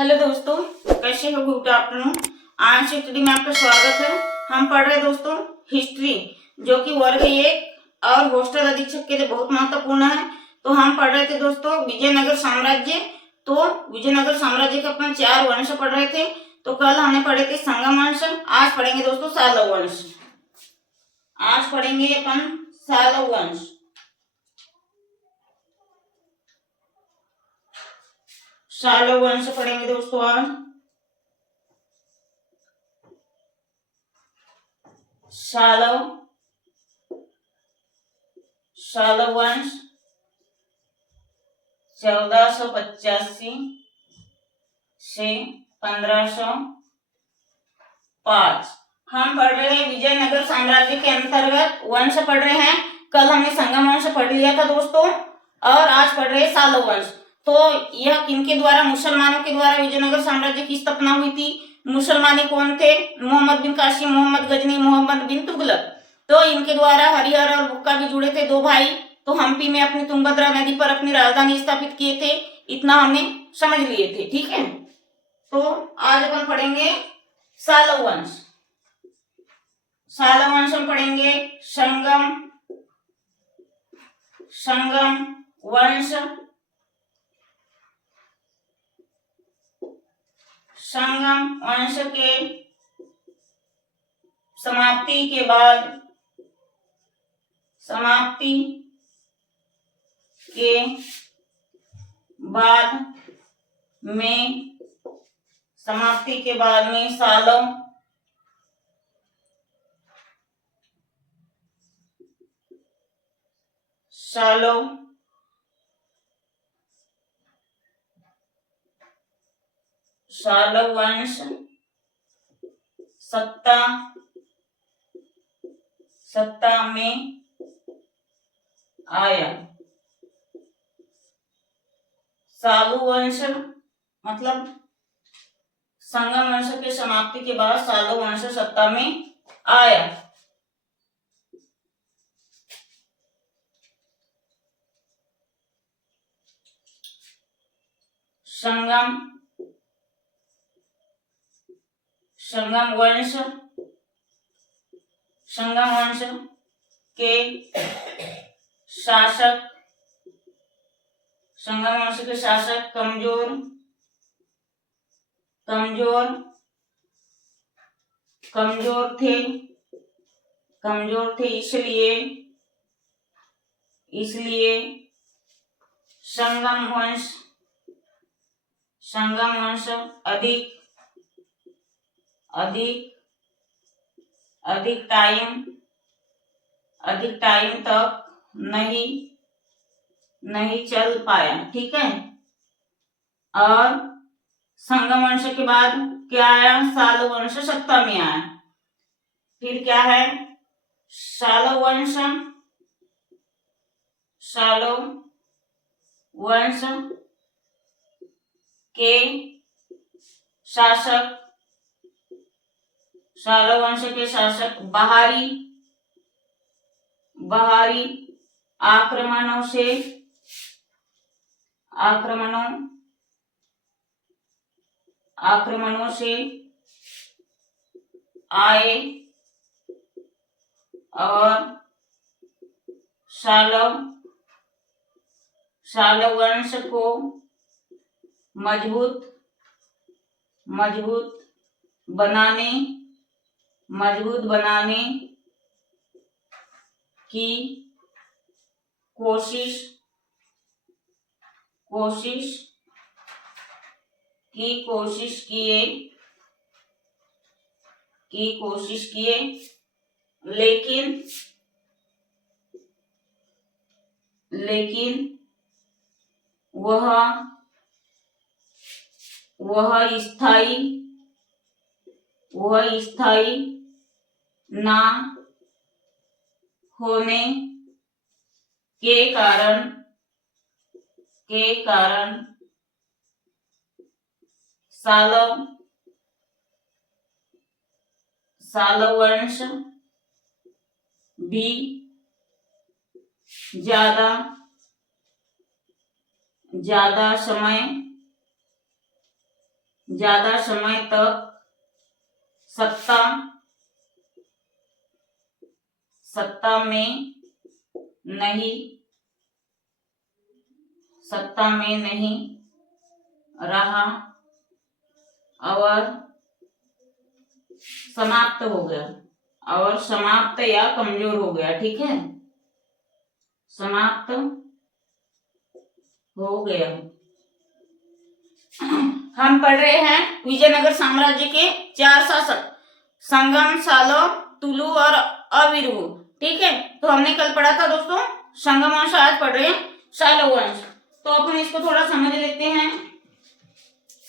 Hello दोस्तों, कैसे हो? Good afternoon. आज की स्टडी में आपका स्वागत है। हम पढ़ रहे दोस्तों हिस्ट्री, जो कि वर्ग 1 और हॉस्टल अधीक्षक के लिए बहुत महत्वपूर्ण है। तो हम पढ़ रहे थे दोस्तों विजयनगर साम्राज्य। तो विजयनगर साम्राज्य के अपन 4 वंश पढ़ रहे थे। तो कल हमने पढ़े थे संगम वंश, आज पढ़ेंगे दोस्तों सालव वंश। आज पढ़ेंगे अपन सालव वंश। सालव वंश पढ़ेंगे दोस्तों आज। सालव वंश 1485 से 1505। हम पढ़ रहे हैं विजयनगर साम्राज्य के अंतर्गत वंश पढ़ रहे हैं। कल हमने संगम वंश पढ़ लिया था दोस्तों, और आज पढ़ रहे हैं सालव वंश। तो यह किनके द्वारा, मुसलमानों के द्वारा विजयनगर साम्राज्य की स्थापना हुई थी। मुसलमानी कौन थे? मोहम्मद बिन कासिम, मोहम्मद गजनी, मोहम्मद बिन तुगलक। तो इनके द्वारा हरिहर और बुक्का भी जुड़े थे, 2 भाई। तो हम्पी में अपनी तुंगभद्रा नदी पर अपनी राजधानी स्थापित किए थे। इतना हमने समझ लिए थे, ठीक है। तो आज अपन पढ़ेंगे सालव वंश। सालव वंश हम पढ़ेंगे संगम वंश। संगम वंश के समाप्ति के बाद में सालव वंश सत्ता में आया। सालू वंश मतलब संगम वंश के समाप्ति के बाद सालू वंश सत्ता में आया। संगम वंश के शासक कमजोर थे, इसलिए संगम वंश अधिक टाइम तक नहीं चल पाया, ठीक है। और संगम वंश के बाद क्या आया? सालव वंश सत्ता में आया। फिर क्या है? सालव वंश के शासक बाहरी आक्रमणों से आए और सालव वंश को मजबूत बनाने की कोशिश किए, लेकिन वह स्थायी ना होने के कारण सालव वंश भी ज्यादा समय ज्यादा समय तक सत्ता में नहीं रहा और समाप्त हो गया, और समाप्त या कमजोर हो गया। ठीक है, समाप्त हो गया। हम पढ़ रहे हैं विजयनगर साम्राज्य के 4 शासक संगम, सालो, तुलु और अविरु। ठीक है, तो हमने कल पढ़ा था दोस्तों संगम वंश, आज पढ़ रहे हैं सालो वंश। तो अपन इसको थोड़ा समझ लेते हैं।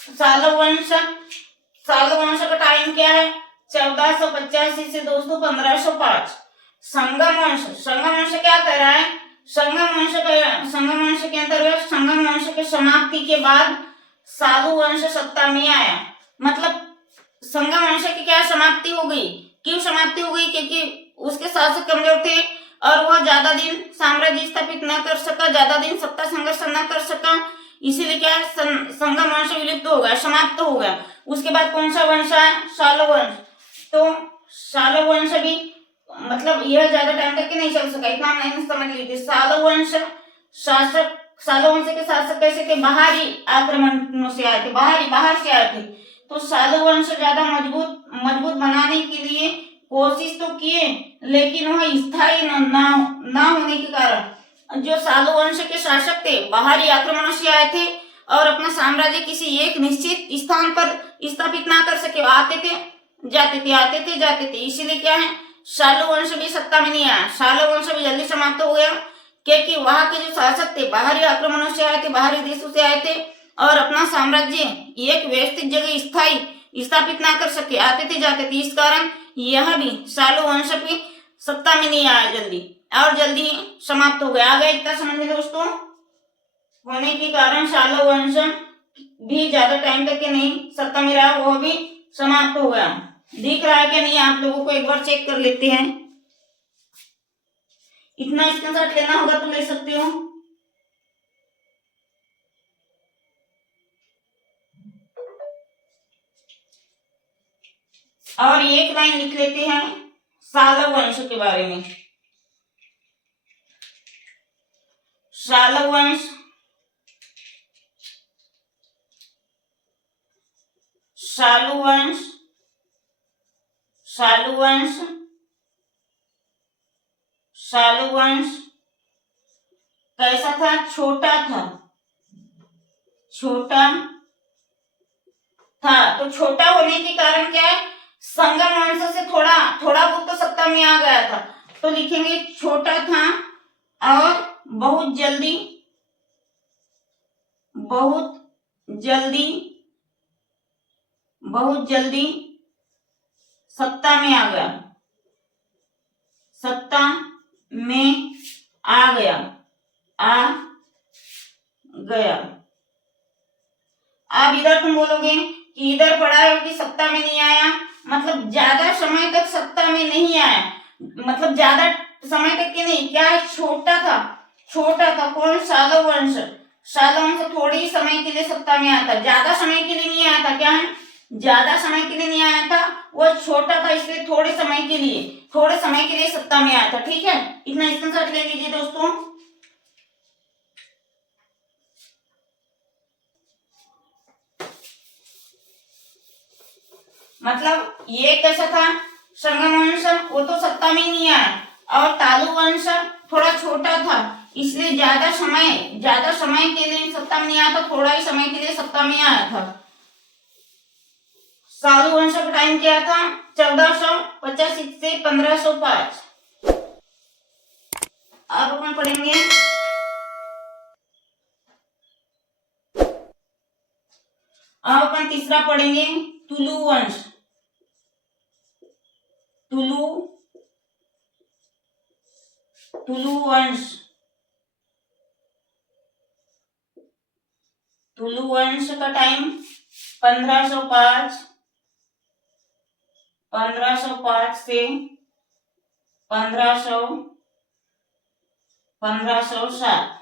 सालो वंश का टाइम क्या है? 1485 से दोस्तों 1505। संगम वंश क्या कर रहा है? संगम वंश के अंतर्गत संगम वंश के समाप्ति के बाद सालू वंश सत्ता में आया। मतलब संगम वंश की क्या समाप्ति हो गई? क्यों समाप्ति हो गई? क्योंकि उसके शासक कमजोर थे और वह ज्यादा दिन साम्राज्य स्थापित न कर सका, ज्यादा दिन सत्ता संघर्ष न कर सका, इसीलिए क्या है संगम वंश विलुप्त हो गया, समाप्त हो गया। उसके बाद कौन सा वंश है? सालो वंश। तो सालो वंश भी मतलब यह ज्यादा टाइम तक नहीं चल सका, इतना नहीं समझ लीजिए। सालो वंश के शासक कैसे थे? बाहरी आक्रमणों से आए थे, बाहर से आए थे। तो सालो वंश ज्यादा मजबूत बनाने के लिए कोशिश तो किए, लेकिन वह स्थायी ना होने के कारण जो सालो वंश के शासक थे बाहरी आक्रमणों से आए थे और अपना साम्राज्य किसी एक निश्चित स्थान पर स्थापित ना कर सके, आते थे जाते थे। इसीलिए क्या है सालो वंश भी सत्ता में नहीं आया, सालो वंश भी जल्दी समाप्त हो गया, क्योंकि वहां के जो शासक थे बाहरी आक्रमणों से आए थे, बाहरी देशों से आए थे और अपना साम्राज्य एक व्यवस्थित जगह स्थायी स्थापित ना कर सके, आते थे जाते थे। इस कारण यह भी सालो वंश भी सत्ता में नहीं आया जल्दी, और जल्दी समाप्त हो गया। आ गया इतना समझ में दोस्तों? होने के कारण सालो वंश भी ज्यादा टाइम तक के नहीं सत्ता में रहा, वो भी समाप्त हो गया। दिख रहा है क्या नहीं? आप लोगों को एक बार चेक कर लेते हैं। इतना स्क्रीनशॉट लेना होगा तो ले सकते हो। और एक लाइन लिख लेते हैं सालो वंश के बारे में। सालो वंश कैसा था? छोटा था। तो छोटा होने के कारण क्या है संगम वंश से थोड़ा बहुत तो सत्ता में आ गया था, तो लिखेंगे छोटा था और बहुत जल्दी सत्ता में आ गया। अब इधर तुम बोलोगे कि इधर पढ़ा है कि सत्ता में नहीं आया, मतलब ज्यादा समय तक सत्ता में नहीं आया, मतलब ज्यादा समय तक के नहीं, क्या है छोटा था। कौन? सालो वंश थोड़ी समय के लिए सत्ता में आया था, ज्यादा समय के लिए नहीं आया था। क्या है? ज्यादा समय के लिए नहीं आया था, वो छोटा था, इसलिए थोड़े समय के लिए सत्ता में आया था। ठीक है, इतना स्क्रीनशॉट ले लीजिए दोस्तों। मतलब ये कैसा था संगम वंश, वो तो सत्ता में नहीं आया, और तालु वंश थोड़ा छोटा था, इसलिए ज्यादा समय के लिए सत्ता में नहीं आया था, थोड़ा ही समय के लिए सत्ता में आया था। सालू वंश का टाइम क्या था? 1485 से 1505। अब अपन पढ़ेंगे तीसरा पढ़ेंगे तुलु वंश। तुलु वंश का टाइम 1505 से 1507।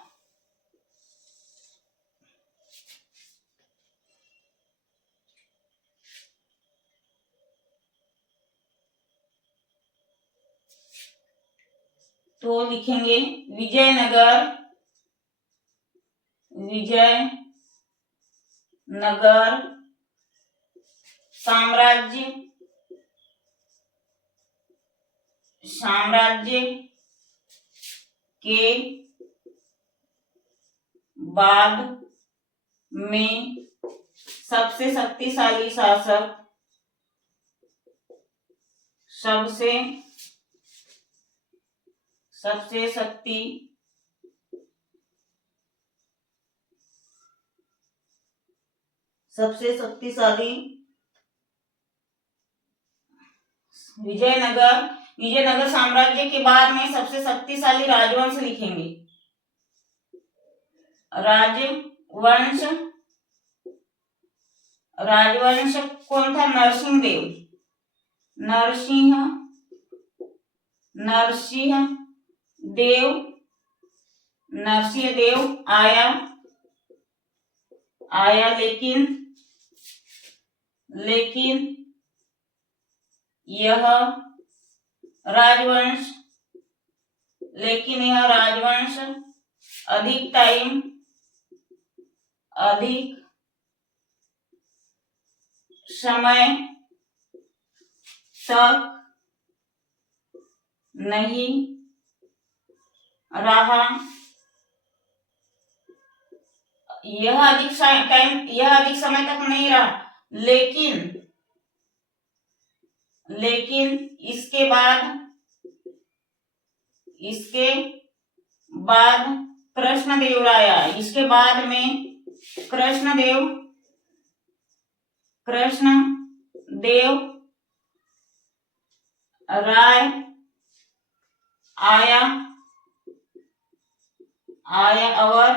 तो लिखेंगे विजयनगर, विजयनगर साम्राज्य, साम्राज्य के बाद में सबसे शक्तिशाली शासक, सबसे शक्तिशाली विजयनगर साम्राज्य के बाद में सबसे शक्तिशाली राजवंश लिखेंगे। राजवंश कौन था? नरसिंह देव आया, लेकिन यह राजवंश अधिक समय तक नहीं रहा। यह अधिक समय तक नहीं रहा, लेकिन इसके बाद कृष्णदेव राय, इसके बाद में कृष्णदेव राय आया और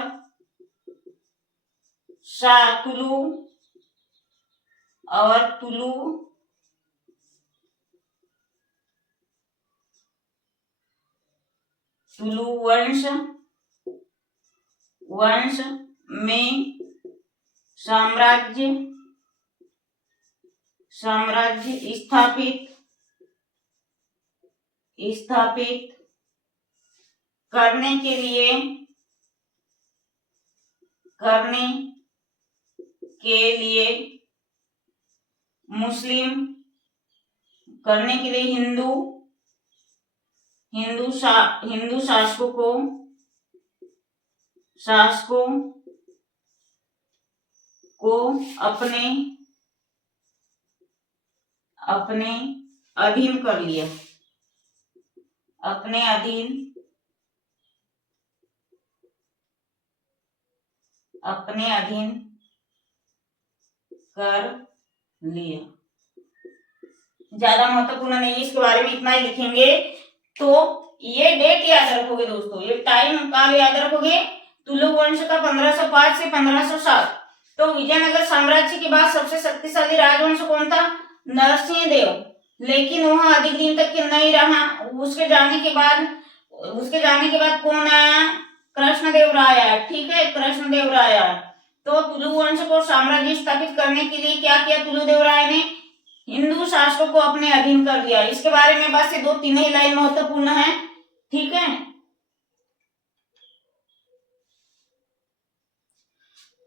तुलु वंश में साम्राज्य स्थापित करने के लिए हिंदू शासकों को अपने अधीन कर लिया। ज्यादा महत्वपूर्ण नहीं, इसके बारे में इतना ही लिखेंगे। तो ये डेट याद रखोगे दोस्तों, ये टाइम काल याद रखोगे। तुलु वंश का 1505 से 1507। तो विजयनगर साम्राज्य के बाद सबसे शक्तिशाली राजवंश कौन था? नरसिंह देव, लेकिन वह अधिक दिन तक नहीं रहा। उसके जाने के बाद कौन आया? कृष्णदेव राय आया। ठीक है, कृष्णदेव राय आया। तो तुलु वंश को साम्राज्य स्थापित करने के लिए क्या किया तुलुदेव राय ने? हिंदू शासकों को अपने अधीन कर दिया। इसके बारे में बस 2-3 ही लाइन महत्वपूर्ण है। ठीक है,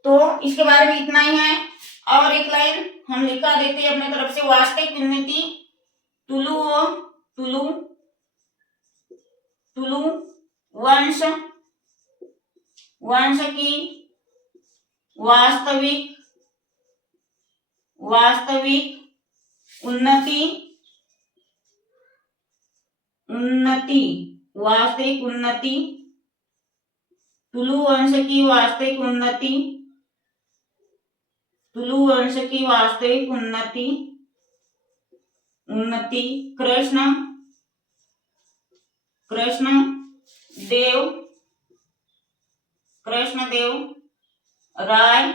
तो इसके बारे में इतना ही है। और एक लाइन हम लिखा देते हैं अपने तरफ से। वास्तविक उन्नति तुलु वंश की वास्तविक उन्नति तुलु वंश की वास्तविक उन्नति कृष्णदेव राय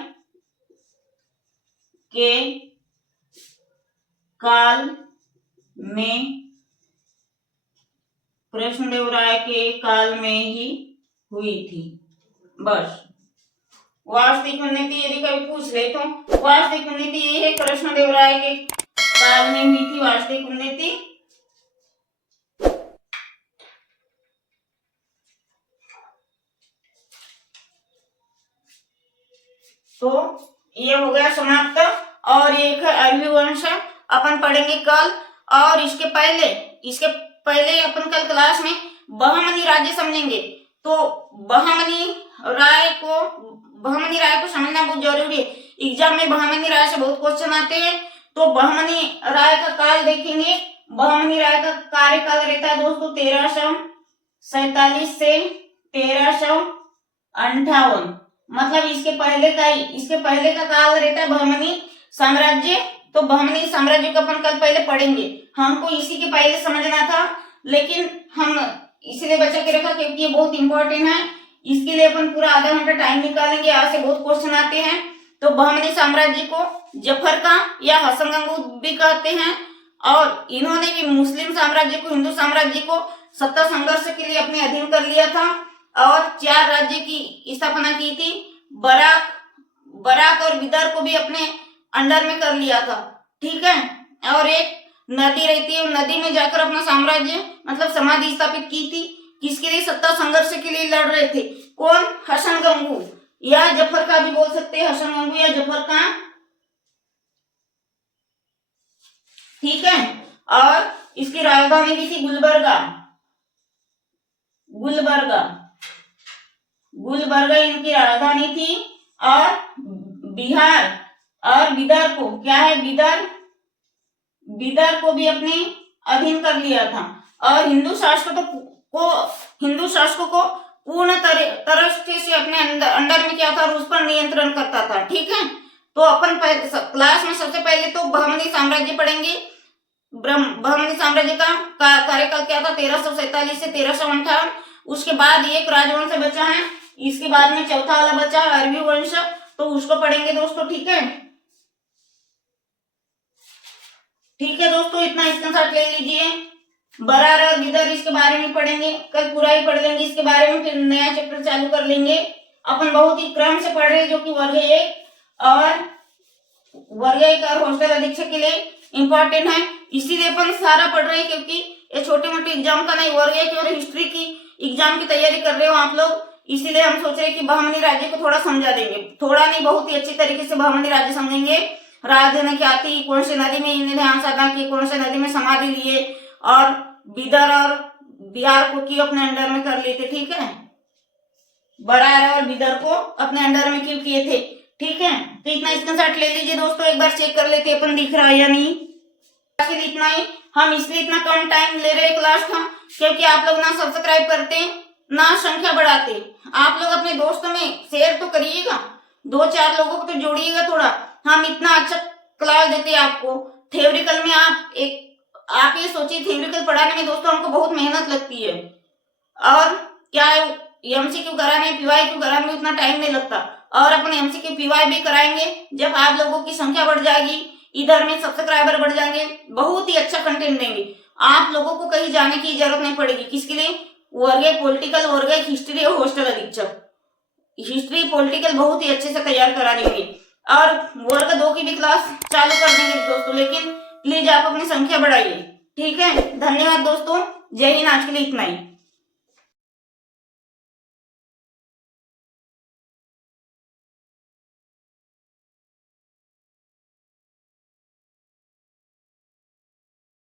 के काल में ही हुई थी। बस वास्तविक उन्नति यदि कभी पूछ ले तो वास्तविक उन्नति यही है, कृष्णदेव राय के काल में हुई थी वास्तविक उन्नति। तो ये हो गया समाप्त। और एक है अरबी वंश, अपन पढ़ेंगे कल। और इसके पहले अपन कल क्लास में बहमनी राज्य समझेंगे। तो बहमनी राय को समझना बहुत जरूरी है। एग्जाम में बहमनी राय से बहुत क्वेश्चन आते हैं। तो बहमनी राय का काल देखेंगे। बहमनी राय का कार्यकाल रहता है दोस्तों 1347 से 1358। मतलब इसके पहले का काल रहता है बहमनी साम्राज्य। तो बहमनी साम्राज्य को अपन कल पहले पढ़ेंगे। हमको इसी के पहले समझना था, लेकिन हम इसलिए बचा के रखा क्योंकि ये बहुत इंपॉर्टेंट है। इसके लिए अपन पूरा आधा घंटा टाइम निकालेंगे। यहाँ से बहुत क्वेश्चन आते हैं। तो बहमनी साम्राज्य को जफर का या हसन गंगू भी कहते हैं। और इन्होंने भी मुस्लिम साम्राज्य को, हिंदू साम्राज्य को सत्ता संघर्ष के लिए अपने अधीन कर लिया था और 4 राज्य की स्थापना की थी। बराक और बिदर को भी अपने अंडर में कर लिया था, ठीक है। और एक नदी रहती है, नदी में जाकर अपना साम्राज्य मतलब समाधि स्थापित की थी। किसके लिए? सत्ता संघर्ष के लिए लड़ रहे थे। कौन? हसन गंगू या जफर का भी बोल सकते हैं, हसन गंगू या जफर का, ठीक है। और इसकी राजधानी भी थी गुलबर्गा इनकी राजधानी थी। और बिहार और बिदर को क्या है? बिदर को भी अपने अधीन कर लिया था। और हिंदू शासकों को पूर्ण तरह से अपने अंडर में क्या था? उस पर नियंत्रण करता था, ठीक है। तो अपन क्लास में सबसे पहले तो बहमनी साम्राज्य पढ़ेंगे। बहमनी साम्राज्य का कार्यकाल क्या था? 1347 से 1358। उसके बाद एक राजवंश बचा है, इसके बाद में चौथा वाला बचा है अरबी वंश, तो उसको पढ़ेंगे दोस्तों, ठीक है। ठीक है दोस्तों, इतना स्क्रीनशॉट ले लीजिए। बरार और बिदर इसके बारे में पढ़ेंगे, कल पूरा ही पढ़ लेंगे इसके बारे में, फिर नया चैप्टर चालू कर लेंगे। अपन बहुत ही क्रम से पढ़ रहे हैं, जो कि वर्ग 1 और हॉस्टल अधीक्षक के लिए इंपॉर्टेंट है। इसीलिए अपन सारा पढ़ रहे हैं, क्योंकि ये छोटे मोटे एग्जाम का नहीं, वर्ग 1 और हिस्ट्री की एग्जाम की तैयारी कर रहे हो आप लोग। इसीलिए हम सोच रहे हैं कि बहमनी राज्य को थोड़ा समझा देंगे, थोड़ा नहीं बहुत ही अच्छी तरीके से बहमनी राज्य समझेंगे। राजधानी क्या थी, कौन सी नदी में इन्हें ध्यान साधना की, कौन सी नदी में समाधि लिए, और बिदर और बिहार को क्यों अपने अंडर में कर लिए थे, ठीक है। बरार और बिदर को अपने अंडर में क्यों किए थे, ठीक है। तो इतना स्क्रीनशॉट ले लीजिए दोस्तों, एक बार चेक कर लेते अपन दिख रहा है या नहीं। इतना ही, हम इसलिए इतना कम टाइम ले रहे क्लास का, क्योंकि आप लोग ना सब्सक्राइब करते ना संख्या बढ़ाते। आप लोग अपने दोस्तों में शेयर तो करिएगा, 2-4 लोगों को तो जोड़िएगा थोड़ा। हम इतना अच्छा क्लास देते हैं आपको। थ्योरिकल में आप ये सोचिए, थ्योरिकल पढ़ाने में दोस्तों हमको बहुत मेहनत लगती है। और क्या एमसीक्यू कराने, पीवाईक्यू कराने में उतना टाइम नहीं लगता। और अपन एमसीक्यू पीवाई भी कराएंगे जब आप लोगों की संख्या बढ़ जाएगी, इधर में सब्सक्राइबर बढ़ जाएंगे, बहुत ही अच्छा कंटेंट देंगे। आप लोगों को कहीं जाने की जरूरत नहीं पड़ेगी। किसके लिए? वर्ग 1 पॉलिटिकल, वर्ग 1 हिस्ट्री और हॉस्टल अधीक्षक। हिस्ट्री पॉलिटिकल बहुत ही अच्छे से तैयार करा देंगे, और वर्ग 2 की भी क्लास चालू कर देंगे दोस्तों। लेकिन प्लीज आप अपनी संख्या बढ़ाइए, ठीक है। धन्यवाद दोस्तों, जय हिंद। आज के लिए इतना ही।